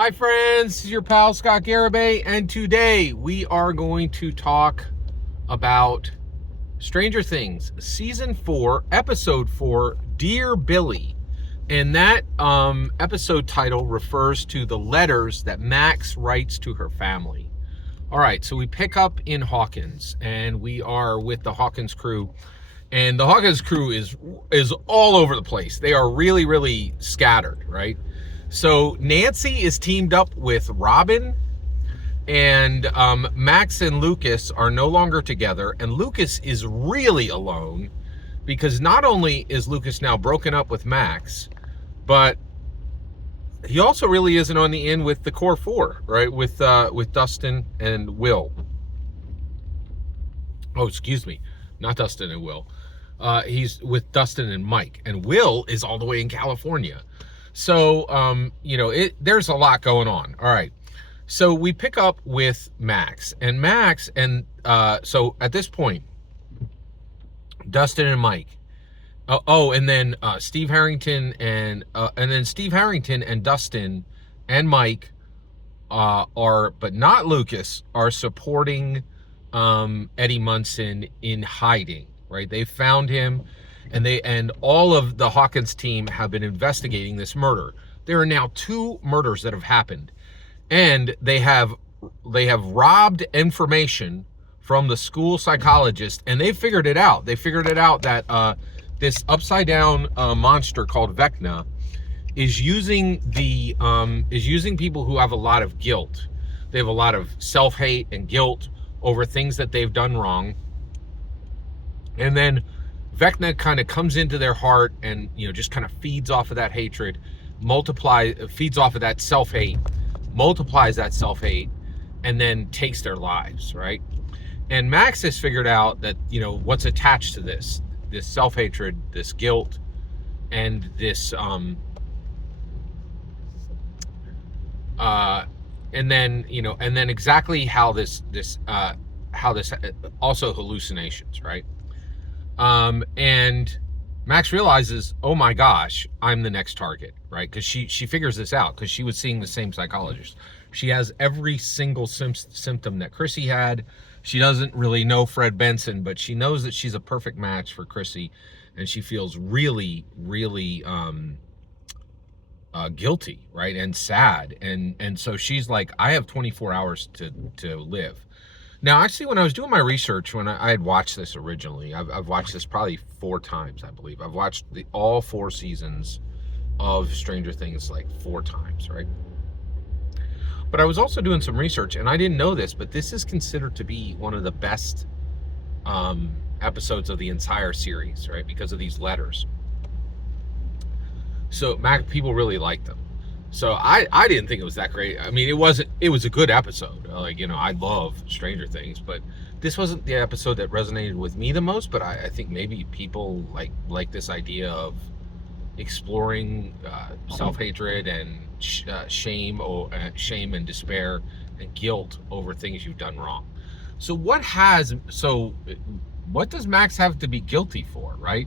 Hi friends, this is your pal Scott Garibay, and today we are going to talk about Stranger Things Season 4, Episode 4, Dear Billy. And that episode title refers to the letters that Max writes to her family. All right, so we pick up in Hawkins, and we are with the Hawkins crew. And the Hawkins crew is all over the place. They are really scattered, right? So Nancy is teamed up with Robin, and Max and Lucas are no longer together, and Lucas is really alone because not only is Lucas now broken up with Max, but he also really isn't on the end with the core four, right? With Dustin and Will. Oh, excuse me, not Dustin and Will. He's with Dustin and Mike, and Will is all the way in California. So, there's a lot going on. All right. So we pick up with Max, and so at this point, Dustin and Mike. And then Steve Harrington and Dustin and Mike but not Lucas, are supporting Eddie Munson in hiding. Right? They found him. And all of the Hawkins team have been investigating this murder. There are now 2 murders that have happened, and they have robbed information from the school psychologist, and they figured it out. They figured it out that this upside down monster called Vecna is using people who have a lot of guilt. They have a lot of self-hate and guilt over things that they've done wrong, and then Vecna kind of comes into their heart and, just kind of feeds off of that hatred, feeds off of that self-hate, multiplies that self-hate, and then takes their lives, right? And Max has figured out that, what's attached to this self-hatred, this guilt, and this, and then exactly how this also hallucinations, right? And Max realizes, oh my gosh, I'm the next target, right? Because she figures this out because she was seeing the same psychologist. She has every single symptom that Chrissy had. She doesn't really know Fred Benson, but she knows that she's a perfect match for Chrissy, and she feels really guilty, right? And sad. And so she's like, I have 24 hours to live. Now, actually, when I was doing my research, when I had watched this originally, I've watched this probably 4 times, I believe. I've watched all 4 seasons of Stranger Things like 4 times, right? But I was also doing some research, and I didn't know this, but this is considered to be one of the best episodes of the entire series, right? Because of these letters. So people really liked them. So I didn't think it was that great. I mean, it was a good episode. I love Stranger Things, but this wasn't the episode that resonated with me the most. But I think maybe people like this idea of exploring self-hatred and shame and despair and guilt over things you've done wrong. So what does Max have to be guilty for, right?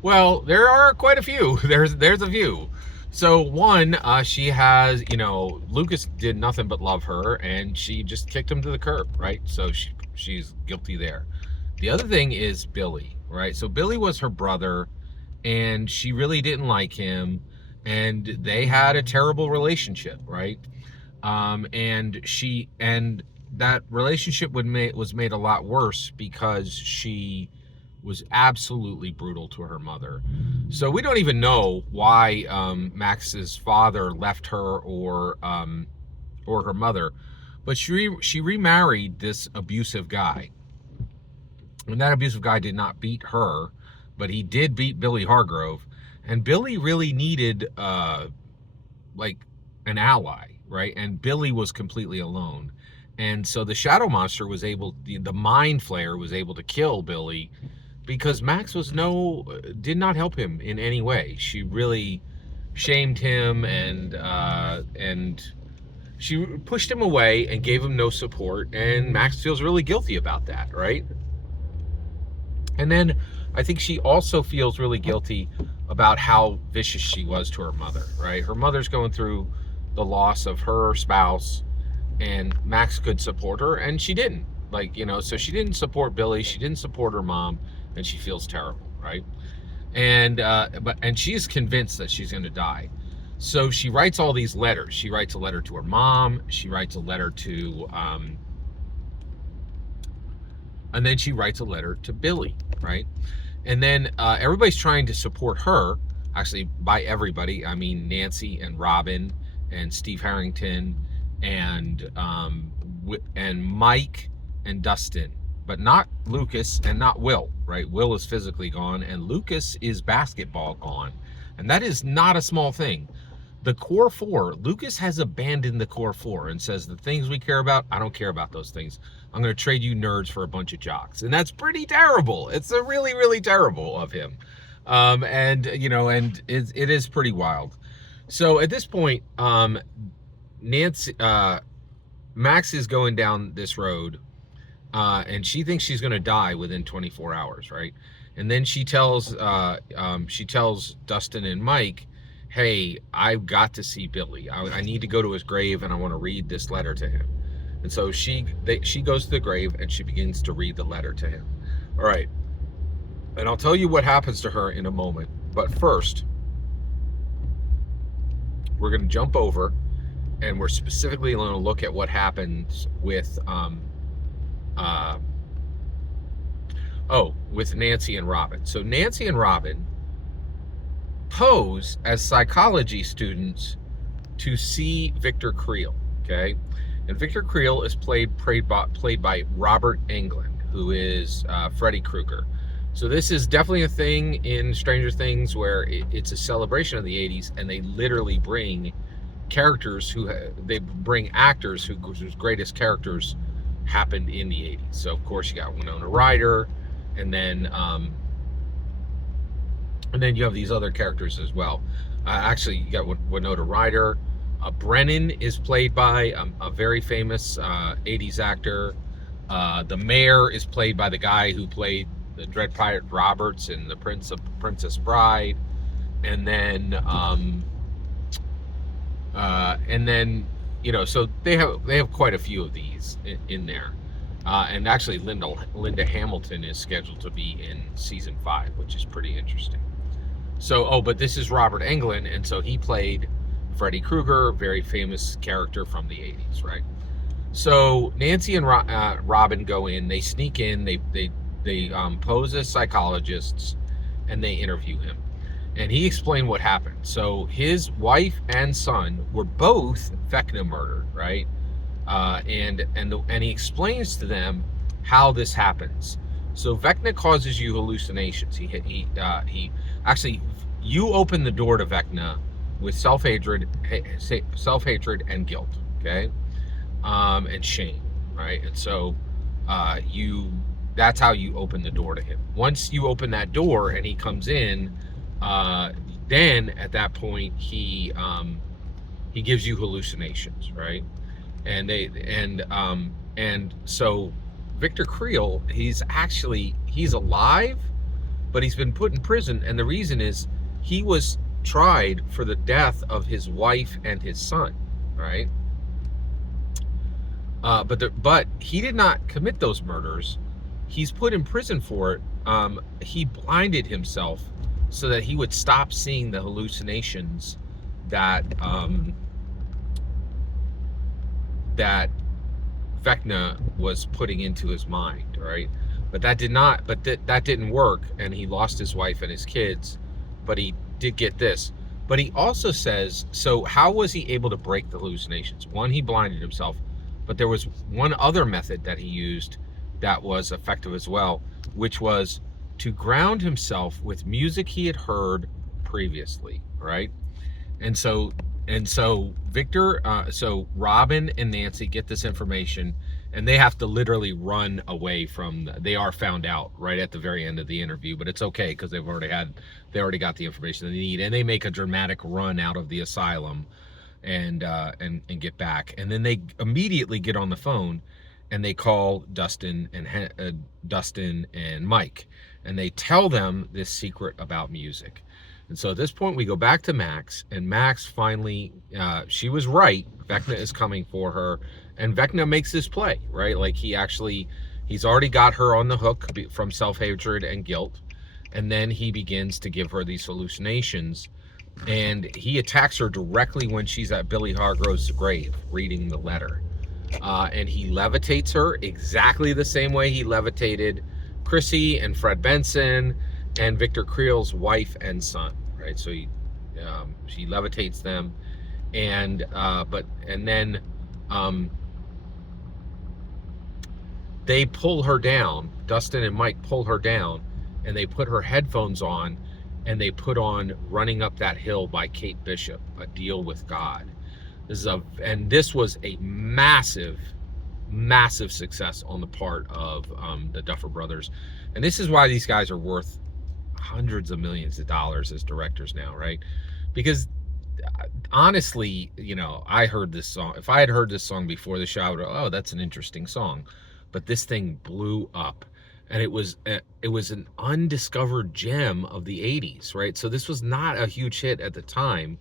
Well, there are quite a few. There's a few. So one, she has, Lucas did nothing but love her, and she just kicked him to the curb, right? So she's guilty there. The other thing is Billy, right? So Billy was her brother, and she really didn't like him, and they had a terrible relationship, right? And that relationship was made a lot worse because she was absolutely brutal to her mother. So we don't even know why Max's father left her or her mother, but she remarried this abusive guy, and that abusive guy did not beat her, but he did beat Billy Hargrove, and Billy really needed an ally, right? And Billy was completely alone, and so the Shadow Monster the Mind Flayer was able to kill Billy, because Max did not help him in any way. She really shamed him and she pushed him away and gave him no support, and Max feels really guilty about that, right? And then I think she also feels really guilty about how vicious she was to her mother, right? Her mother's going through the loss of her spouse, and Max could support her, and she didn't. Like, so she didn't support Billy, she didn't support her mom, and she feels terrible, right? And she's convinced that she's going to die. So she writes all these letters. She writes a letter to her mom. She writes a letter to, and then she writes a letter to Billy, right? And then everybody's trying to support her. Actually, by everybody, I mean Nancy and Robin and Steve Harrington and Mike and Dustin, but not Lucas and not Will, right? Will is physically gone, and Lucas is basketball gone. And that is not a small thing. The core four, Lucas has abandoned the core four and says, the things we care about, I don't care about those things. I'm going to trade you nerds for a bunch of jocks. And that's pretty terrible. It's a really, really terrible of him. And it is pretty wild. So at this point, Max is going down this road, and she thinks she's going to die within 24 hours, right? And then she tells Dustin and Mike, hey, I've got to see Billy. I need to go to his grave, and I want to read this letter to him. And so she goes to the grave, and she begins to read the letter to him. All right. And I'll tell you what happens to her in a moment. But first, we're going to jump over, and we're specifically going to look at what happens with with Nancy and Robin. So Nancy and Robin pose as psychology students to see Victor Creel, okay? And Victor Creel is played by Robert Englund, who is Freddy Krueger. So this is definitely a thing in Stranger Things where it's a celebration of the 80s, and they literally bring actors whose greatest characters happened in the 80s. So of course you got Winona Ryder, and then you have these other characters as well. Actually, you got Winona Ryder. Brennan is played by a very famous 80s actor. The mayor is played by the guy who played the Dread Pirate Roberts in The Princess Bride. And then so they have quite a few of these in there. And actually, Linda Hamilton is scheduled to be in season 5, which is pretty interesting. So, but this is Robert Englund, and so he played Freddy Krueger, very famous character from the 80s, right? So Nancy and Robin go in, they sneak in, they pose as psychologists, and they interview him. And he explained what happened. So his wife and son were both Vecna murdered, right? And he explains to them how this happens. So Vecna causes you hallucinations. He actually, you open the door to Vecna with self-hatred and guilt, okay, and shame, right? And so that's how you open the door to him. Once you open that door and he comes in, then at that point he gives you hallucinations, right? And so Victor Creel, he's alive, but he's been put in prison, and the reason is he was tried for the death of his wife and his son, right? But he did not commit those murders. He's put in prison for it. He blinded himself so that he would stop seeing the hallucinations that Vecna was putting into his mind, right? But that didn't work, and he lost his wife and his kids, but he did get this. But he also says, so how was he able to break the hallucinations? One, he blinded himself, but there was one other method that he used that was effective as well, which was to ground himself with music he had heard previously, right? And so Victor, so Robin and Nancy get this information, and they have to literally run away from. They are found out right at the very end of the interview, but it's okay because they already got the information they need, and they make a dramatic run out of the asylum, and get back, and then they immediately get on the phone, and they call Dustin and Mike, and they tell them this secret about music. And so at this point, we go back to Max, and Max finally, she was right. Vecna is coming for her, and Vecna makes this play, right? Like he's already got her on the hook from self-hatred and guilt, and then he begins to give her these hallucinations, and he attacks her directly when she's at Billy Hargrove's grave reading the letter. And he levitates her exactly the same way he levitated Chrissy and Fred Benson and Victor Creel's wife and son, right? So she levitates them, and then they pull her down. Dustin and Mike pull her down, and they put her headphones on, and they put on "Running Up That Hill" by Kate Bishop, A Deal with God. This was a massive success on the part of the Duffer Brothers, and this is why these guys are worth hundreds of millions of dollars as directors now, right? Because honestly, I heard this song. If I had heard this song before the show, I would have, oh, that's an interesting song. But this thing blew up, and it was an undiscovered gem of the 80s, right? So this was not a huge hit at the time.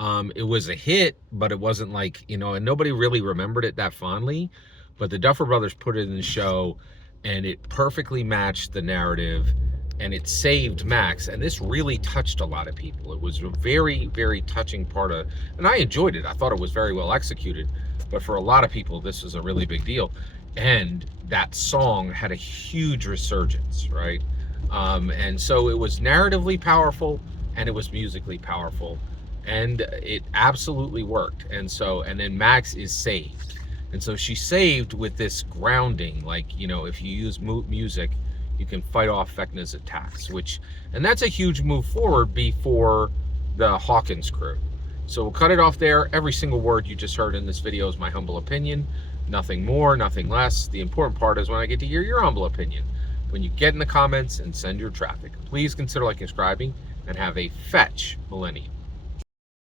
It was a hit, but it wasn't like, and nobody really remembered it that fondly. But the Duffer Brothers put it in the show, and it perfectly matched the narrative, and it saved Max. And this really touched a lot of people. It was a very, very touching part of, and I enjoyed it. I thought it was very well executed. But for a lot of people, this was a really big deal. And that song had a huge resurgence, right? And so it was narratively powerful, and it was musically powerful, and it absolutely worked. And then Max is saved, and so she's saved with this grounding, like, if you use music, you can fight off Vecna's attacks, and that's a huge move forward before the Hawkins crew. So we'll cut it off there. Every single word you just heard in this video is my humble opinion. Nothing more, nothing less. The important part is when I get to hear your humble opinion. When you get in the comments and send your traffic. Please consider liking and subscribing, and have a fetch millennium.